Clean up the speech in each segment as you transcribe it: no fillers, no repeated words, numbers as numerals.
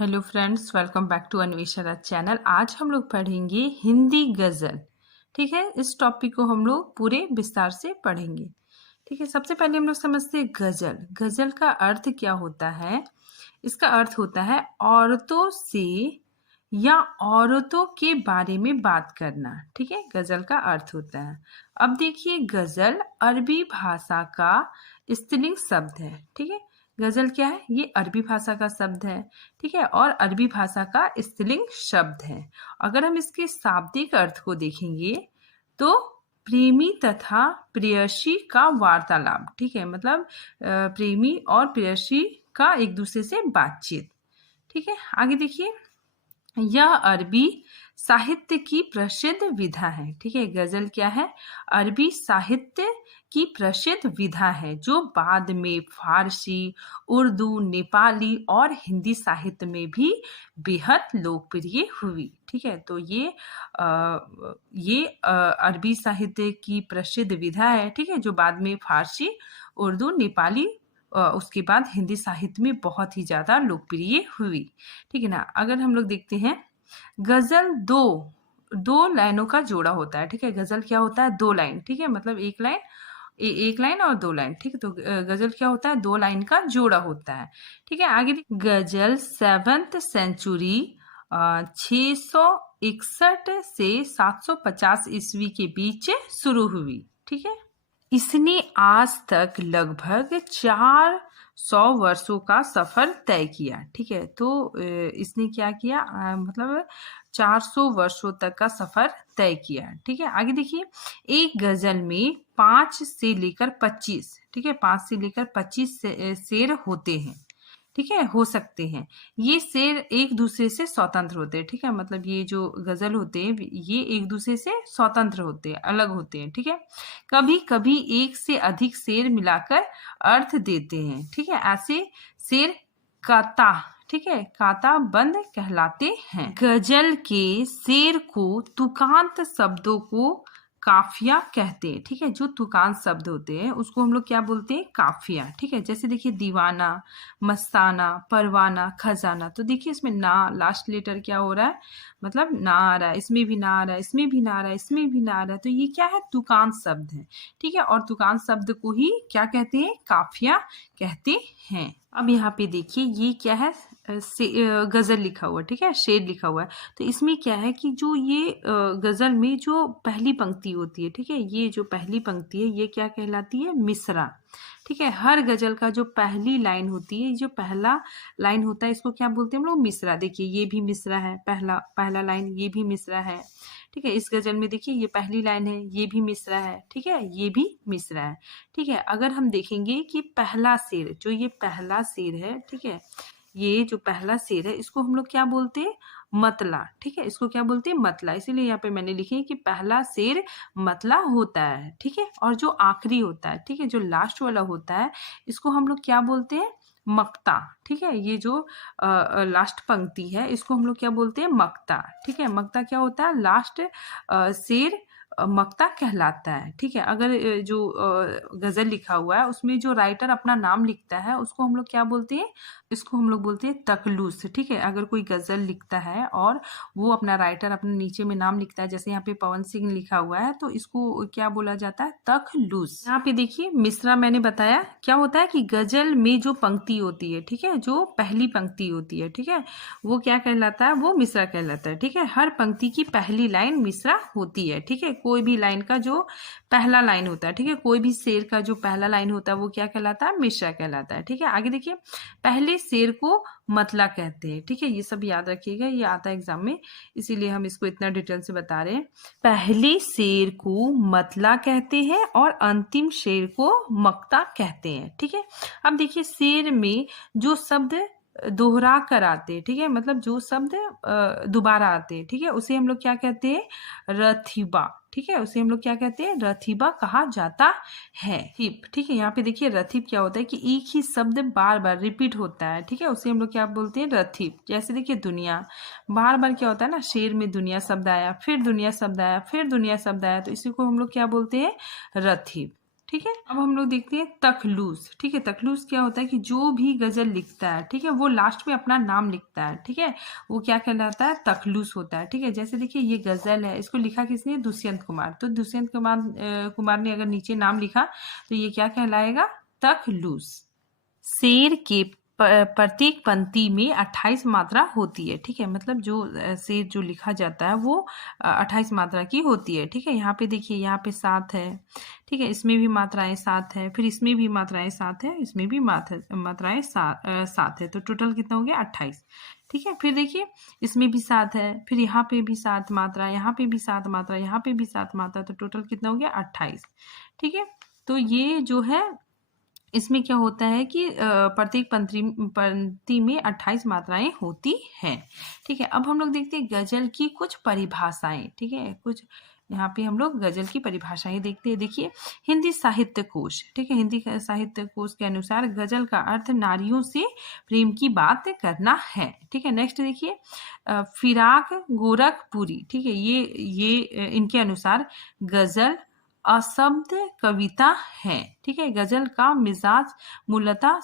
Hello friends, welcome back to Anvesha channel. आज हम लोग पढ़ेंगे हिंदी गज़ल। ठीक है, इस टॉपिक को हम लोग पूरे विस्तार से पढ़ेंगे। ठीक है, सबसे पहले हम लोग समझते हैं गज़ल। गज़ल का अर्थ क्या होता है? इसका अर्थ होता है औरतों से या औरतों के बारे में बात करना। ठीक है, गज़ल का अर्थ होता है। अब देखिए, गज़ल अरबी भाषा का स्त्रीलिंग शब्द है। ठीक है, गज़ल क्या है? ये अरबी भाषा का शब्द है। ठीक है, और अरबी भाषा का स्त्रीलिंग शब्द है। अगर हम इसके शाब्दिक अर्थ को देखेंगे तो प्रेमी तथा प्रेयसी का वार्तालाप। ठीक है, मतलब प्रेमी और प्रेयसी का एक दूसरे से बातचीत। ठीक है, आगे देखिए, यह अरबी साहित्य की प्रसिद्ध विधा है। ठीक है, गजल क्या है? अरबी साहित्य की प्रसिद्ध विधा है जो बाद में फारसी, उर्दू, नेपाली और हिंदी साहित्य में भी बेहद लोकप्रिय हुई। ठीक है, तो ये अरबी साहित्य की प्रसिद्ध विधा है। ठीक है, जो बाद में फारसी, उर्दू, नेपाली, उसके बाद हिंदी साहित्य में बहुत ही ज़्यादा लोकप्रिय हुई। ठीक है ना। अगर हम लोग देखते हैं, गजल दो लाइनों का जोड़ा होता है। ठीक है, गजल क्या होता है? दो लाइन। ठीक है, मतलब एक लाइन और दो लाइन। ठीक है, तो गजल क्या होता है? दो लाइन का जोड़ा होता है। ठीक है, आगे गजल 7th सेंचुरी 661 से 750 ईस्वी के बीच शुरू हुई। ठीक है, इसने आज तक लगभग 400 वर्षों का सफर तय किया। ठीक है, तो इसने क्या किया? मतलब 400 वर्षों तक का सफर तय किया। ठीक है, आगे देखिए, एक गजल में 5 से लेकर 25, ठीक है, 5 से लेकर 25 शेर होते हैं। ठीक है, हो सकते हैं। ये शेर एक दूसरे से स्वतंत्र होते हैं। ठीक है, मतलब ये जो गजल होते हैं ये एक दूसरे से स्वतंत्र होते हैं, अलग होते हैं। ठीक है, कभी कभी एक से अधिक शेर मिलाकर अर्थ देते हैं। ठीक है, ऐसे शेर काता, ठीक है, काता बंद कहलाते हैं। गजल के शेर को तुकांत शब्दों को काफिया कहते हैं। ठीक है, जो तुकांत शब्द होते हैं उसको हम लोग क्या बोलते हैं? काफिया। ठीक है, जैसे देखिए, दीवाना, मस्ताना, परवाना, खजाना। तो देखिए, इसमें ना लास्ट लेटर क्या हो रहा है? मतलब ना आ रहा है, इसमें भी ना आ रहा है, इसमें भी ना आ रहा है, इसमें भी ना आ रहा है। तो ये क्या है? तुकांत शब्द है। ठीक है, और तुकांत शब्द को ही क्या कहते हैं? काफिया कहते हैं। अब यहाँ पे देखिए, ये क्या है? गजल लिखा हुआ है। ठीक है, शेर लिखा हुआ है। तो इसमें क्या है कि जो ये गजल में जो पहली पंक्ति होती है, ठीक है, ये जो पहली पंक्ति है ये क्या कहलाती है? मिसरा। ठीक है, हर गजल का जो पहली लाइन होती है, जो पहला लाइन होता है, इसको क्या बोलते हैं हम लोग? मिसरा। देखिए, ये भी मिसरा है, पहला लाइन ये भी मिसरा है। ठीक है, इस गजल में देखिए, ये पहली लाइन है, ये भी मिसरा है। ठीक है, ये भी मिसरा है। ठीक है, अगर हम देखेंगे कि पहला शेर, जो ये पहला शेर है, ठीक है, ये जो पहला शेर है इसको हम लोग क्या बोलते हैं? मतला। ठीक है, इसको क्या बोलते हैं? मतला। इसीलिए यहाँ पे मैंने लिखे कि पहला शेर मतला होता है। ठीक है, और जो आखिरी होता है, ठीक है, जो लास्ट वाला होता है, इसको हम लोग क्या बोलते हैं? मक्ता। ठीक है, ये जो लास्ट पंक्ति है इसको हम लोग क्या बोलते हैं? मक्ता। ठीक है, मक्ता क्या होता है? लास्ट शेर मक्ता कहलाता है। ठीक है, अगर जो गजल लिखा हुआ है उसमें जो राइटर अपना नाम लिखता है उसको हम लोग क्या बोलते हैं? इसको हम लोग बोलते हैं तकलुस। ठीक है, अगर कोई गजल लिखता है और वो अपना राइटर अपने नीचे में नाम लिखता है, जैसे यहाँ पे पवन सिंह लिखा हुआ है, तो इसको क्या बोला जाता है? तखलुस। यहाँ पे देखिए, मिसरा मैंने बताया क्या होता है कि गजल में जो पंक्ति होती है, ठीक है, जो पहली पंक्ति होती है, ठीक है, वो क्या कहलाता है? वो मिसरा कहलाता है। ठीक है, हर पंक्ति की पहली लाइन मिसरा होती है। ठीक है, कोई भी लाइन का जो पहला लाइन होता है, ठीक है, कोई भी शेर का जो पहला लाइन होता है वो क्या कहलाता है? मिसरा कहलाता है। ठीक है, आगे देखिए, पहले शेर को मतला कहते हैं। ठीक है, ये सब याद रखिएगा, ये आता है एग्जाम में, इसीलिए हम इसको इतना डिटेल से बता रहे हैं। पहले शेर को मतला कहते हैं और अंतिम शेर को मक्ता कहते हैं। ठीक है, अब देखिए, शेर में जो शब्द दोहरा कर आते हैं, ठीक है, मतलब जो शब्द दोबारा आते हैं, ठीक है, उसे हम लोग क्या कहते हैं? रथिबा। ठीक है, उसे हम लोग क्या कहते हैं? रथिबा कहा जाता है। हिप। ठीक है, यहाँ पे देखिए, रथिब क्या होता है कि एक ही शब्द बार बार रिपीट होता है। ठीक है, उसे हम लोग क्या बोलते हैं? रथिब। जैसे देखिए, दुनिया, बार बार क्या होता है ना, शेर में दुनिया शब्द आया, फिर दुनिया शब्द आया, फिर दुनिया शब्द आया, तो इसी को हम लोग क्या बोलते हैं? रथिब। ठीक है। अब हम लोग देखते हैं तखलूस। ठीक है, तखलूस क्या होता है कि जो भी गजल लिखता है, ठीक है, वो लास्ट में अपना नाम लिखता है। ठीक है, वो क्या कहलाता है? तखलूस होता है। ठीक है, जैसे देखिए ये गजल है, इसको लिखा किसने? दुष्यंत कुमार। तो दुष्यंत कुमार ने अगर नीचे नाम लिखा तो ये क्या कहलाएगा? तखलूस। शेर के प्रत्येक पंक्ति में 28 मात्रा होती है। ठीक है, मतलब जो शेर जो लिखा जाता है वो 28 मात्रा की होती है। ठीक है, यहाँ पे देखिए, यहाँ पे 7 है। ठीक है, इसमें भी मात्राएं 7 है, फिर इसमें भी मात्राएं 7 है, इसमें भी मात्राएं 7 है, तो टोटल कितना हो गया? 28। ठीक है, फिर देखिए इसमें भी 7 है, फिर यहाँ पे भी 7 मात्रा, यहाँ पे भी 7 मात्रा, यहाँ पे भी 7 मात्रा, तो टोटल कितना हो गया? 28। ठीक है, तो ये जो है इसमें क्या होता है कि प्रत्येक पंक्ति में 28 मात्राएं होती हैं। ठीक है, अब हम लोग देखते हैं गजल की कुछ परिभाषाएं। ठीक है, कुछ यहाँ पे हम लोग गजल की परिभाषाएं देखते हैं। देखिए, हिंदी साहित्य कोश। ठीक है, हिंदी साहित्य कोश के अनुसार गजल का अर्थ नारियों से प्रेम की बात करना है। ठीक है, नेक्स्ट देखिए, फिराक गोरखपुरी। ठीक है, ये इनके अनुसार गजल अशब्द कविता है। ठीक है, गजल का मिजाज मूलतः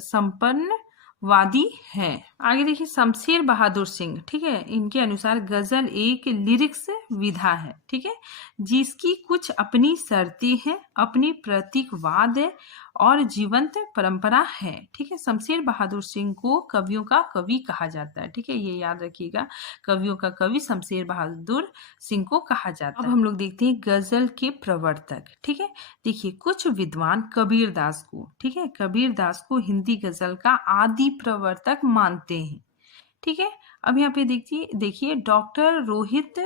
संपन्नवादी है। आगे देखिए, शमशेर बहादुर सिंह। ठीक है, इनके अनुसार गजल एक लिरिक्स विधा है। ठीक है, जिसकी कुछ अपनी शर्तें हैं, अपनी प्रतीकवाद है और जीवंत परंपरा है। ठीक है, शमशेर बहादुर सिंह को कवियों का कवि कहा जाता है। ठीक है, ये याद रखिएगा, कवियों का कवि शमशेर बहादुर सिंह को कहा जाता है। अब हम लोग देखते हैं गजल के प्रवर्तक। ठीक है, देखिए कुछ विद्वान कबीर दास को, ठीक है, कबीर दास को हिंदी गजल का आदि प्रवर्तक मानते हैं। ठीक है, अब यहाँ पे देखिए डॉक्टर रोहित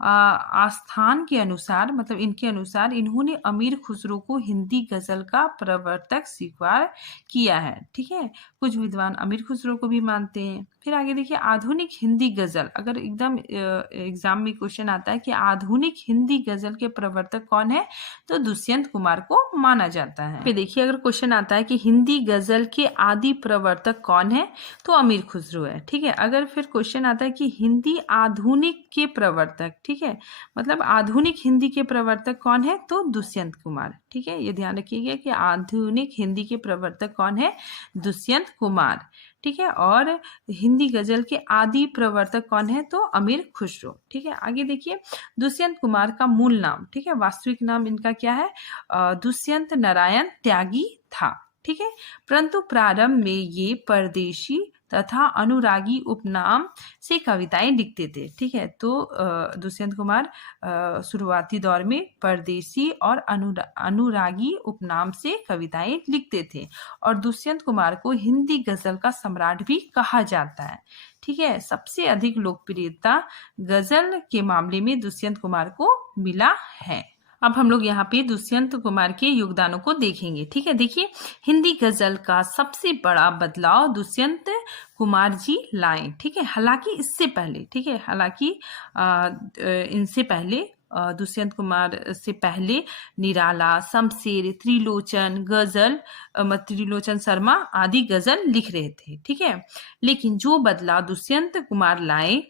आस्थान के अनुसार, मतलब इनके अनुसार इन्होंने अमीर खुसरो को हिंदी गजल का प्रवर्तक स्वीकार किया है। ठीक है, कुछ विद्वान अमीर खुसरो को भी मानते हैं। फिर आगे देखिए, आधुनिक हिंदी गजल, अगर एकदम एग्जाम में क्वेश्चन आता है कि आधुनिक हिंदी गजल के प्रवर्तक कौन है, तो दुष्यंत कुमार को माना जाता है। फिर देखिए, अगर क्वेश्चन आता है कि हिंदी गजल के आदि प्रवर्तक कौन है, तो अमीर खुसरो है। ठीक है, अगर फिर क्वेश्चन आता है कि हिंदी आधुनिक के प्रवर्तक, ठीक है, मतलब आधुनिक हिंदी के प्रवर्तक कौन है, तो दुष्यंत कुमार। ठीक है, ये ध्यान रखिएगा कि आधुनिक हिंदी के प्रवर्तक कौन है, दुष्यंत कुमार। ठीक है, और हिंदी गजल के आदि प्रवर्तक कौन है, तो अमीर खुसरो। ठीक है, आगे देखिए, दुष्यंत कुमार का मूल नाम, ठीक है, वास्तविक नाम इनका क्या है? दुष्यंत नारायण त्यागी था। ठीक है, परंतु प्रारंभ में ये परदेशी तथा अनुरागी उपनाम से कविताएं लिखते थे। ठीक है, तो दुष्यंत कुमार शुरुआती दौर में परदेसी और अनुरागी उपनाम से कविताएं लिखते थे, और दुष्यंत कुमार को हिंदी गजल का सम्राट भी कहा जाता है। ठीक है, सबसे अधिक लोकप्रियता गजल के मामले में दुष्यंत कुमार को मिला है। अब हम लोग यहाँ पे दुष्यंत कुमार के योगदानों को देखेंगे। ठीक है, देखिए, हिंदी गजल का सबसे बड़ा बदलाव दुष्यंत कुमार जी लाए। ठीक है, हालांकि इससे पहले, ठीक है, हालांकि इनसे पहले दुष्यंत कुमार से पहले निराला, शमशेर, त्रिलोचन शर्मा आदि गजल लिख रहे थे। ठीक है, लेकिन जो बदलाव दुष्यंत कुमार लाए,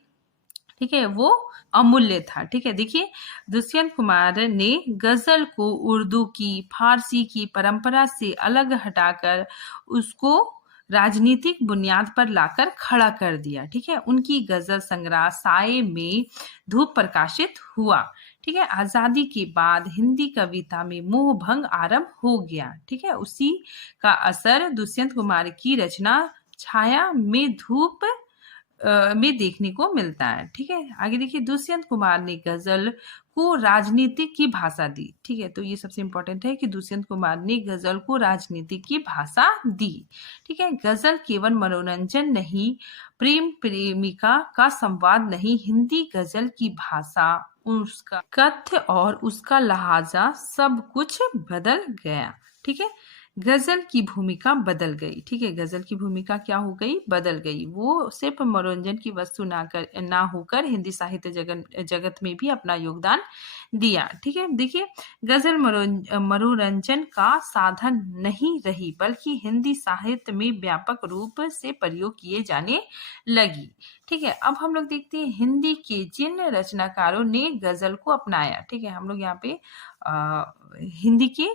ठीक है, वो अमूल्य था। ठीक है, देखिए, दुष्यंत कुमार ने गजल को उर्दू की, फारसी की परंपरा से अलग हटाकर उसको राजनीतिक बुनियाद पर लाकर खड़ा कर दिया। ठीक है, उनकी गजल संग्रह साये में धूप प्रकाशित हुआ। ठीक है, आजादी के बाद हिंदी कविता में मोह भंग आरंभ हो गया। ठीक है, उसी का असर दुष्यंत कुमार की रचना छाया में धूप में देखने को मिलता है। ठीक है, आगे देखिए, दुष्यंत कुमार ने गजल को राजनीतिक की भाषा दी। ठीक है, तो ये सबसे इंपॉर्टेंट है कि दुष्यंत कुमार ने गजल को राजनीतिक की भाषा दी। ठीक है, गजल केवल मनोरंजन नहीं, प्रेम प्रेमिका का संवाद नहीं, हिंदी गजल की भाषा, उसका कथ्य और उसका लहाजा सब कुछ बदल गया। ठीक है, गजल की भूमिका बदल गई। ठीक है, गजल की भूमिका क्या हो गई? बदल गई। वो सिर्फ मनोरंजन की वस्तु ना होकर हिंदी साहित्य जगत में भी अपना योगदान दिया। ठीक है, देखिए, गजल मनोरंजन का साधन नहीं रही, बल्कि हिंदी साहित्य में व्यापक रूप से प्रयोग किए जाने लगी। ठीक है, अब हम लोग देखते हैं हिंदी के जिन रचनाकारों ने गजल को अपनाया। ठीक है, हम लोग यहाँ पे हिंदी के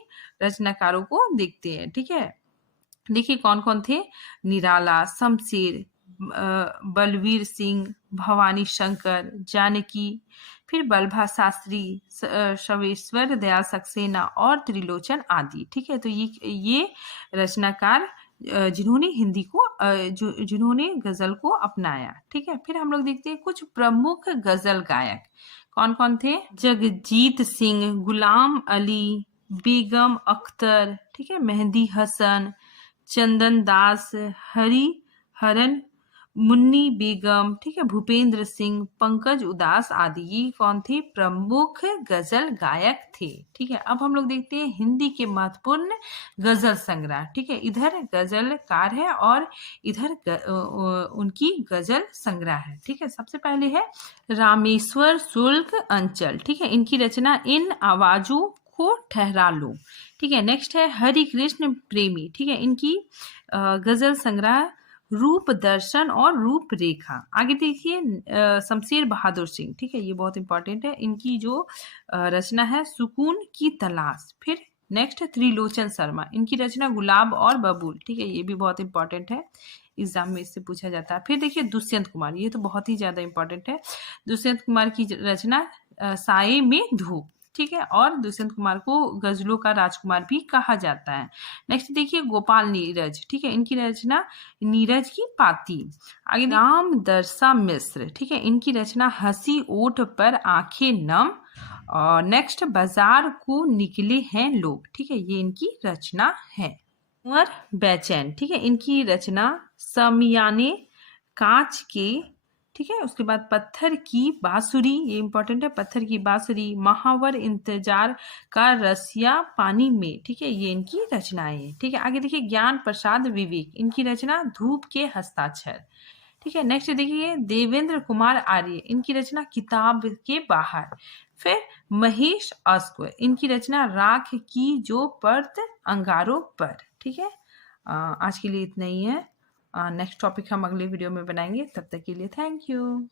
रचनाकारों को देखते हैं। ठीक है, देखिए कौन कौन थे। निराला, शमशेर, बलवीर सिंह, भवानी शंकर, जानकी, फिर बल्भा शास्त्री, शवेश्वर दयाल सक्सेना और त्रिलोचन आदि। ठीक है, तो ये रचनाकार जिन्होंने हिंदी को जिन्होंने गजल को अपनाया। ठीक है, फिर हम लोग देखते हैं कुछ प्रमुख गजल गायक कौन कौन थे। जगजीत सिंह, गुलाम अली, बेगम अख्तर, ठीक है, मेहंदी हसन, चंदन दास, हरि हरन, मुन्नी बेगम, ठीक है, भूपेंद्र सिंह, पंकज उदास आदि, ये कौन थे, प्रमुख गजल गायक थे। ठीक है, अब हम लोग देखते हैं हिंदी के महत्वपूर्ण गजल संग्रह। ठीक है, इधर गजलकार है और इधर उनकी गजल संग्रह है। ठीक है, सबसे पहले है रामेश्वर शुक्ल अंचल। ठीक है, इनकी रचना इन आवाजों को ठहरा लो। ठीक है, नेक्स्ट है हरि कृष्ण प्रेमी। ठीक है, इनकी गजल संग्रह रूप दर्शन और रूप रेखा। आगे देखिए शमशेर बहादुर सिंह। ठीक है, ये बहुत इंपॉर्टेंट है, इनकी जो रचना है सुकून की तलाश। फिर नेक्स्ट है त्रिलोचन शर्मा, इनकी रचना गुलाब और बबूल। ठीक है, ये भी बहुत इंपॉर्टेंट है, एग्जाम में इससे पूछा जाता है। फिर देखिए दुष्यंत कुमार, ये तो बहुत ही ज्यादा इंपॉर्टेंट है। दुष्यंत कुमार की रचना साये में धूप। ठीक है, और दुष्यंत कुमार को गजलों का राजकुमार भी कहा जाता है। नेक्स्ट देखिए गोपाल नीरज। ठीक है, इनकी रचना नीरज की पाती। आगे राम दरसा मिश्र। ठीक है, इनकी रचना हंसी ओठ पर आंखें नम। और नेक्स्ट बाजार को निकले हैं लोग। ठीक है, ये इनकी रचना है। कुंवर बेचैन। ठीक है, इनकी रचना समियाने कांच के। ठीक है, उसके बाद पत्थर की बांसुरी, ये इंपॉर्टेंट है, पत्थर की बांसुरी, महावर इंतजार का रसिया पानी में। ठीक है, ये इनकी रचनाएं हैं। ठीक है, आगे देखिए ज्ञान प्रसाद विवेक, इनकी रचना धूप के हस्ताक्षर। ठीक है, नेक्स्ट देखिए देवेंद्र कुमार आर्य, इनकी रचना किताब के बाहर। फिर महेश अस्क, इनकी रचना राख की जो परत अंगारों पर। ठीक है, आज के लिए इतना ही है। नेक्स्ट टॉपिक हम अगले वीडियो में बनाएंगे, तब तक के लिए थैंक यू।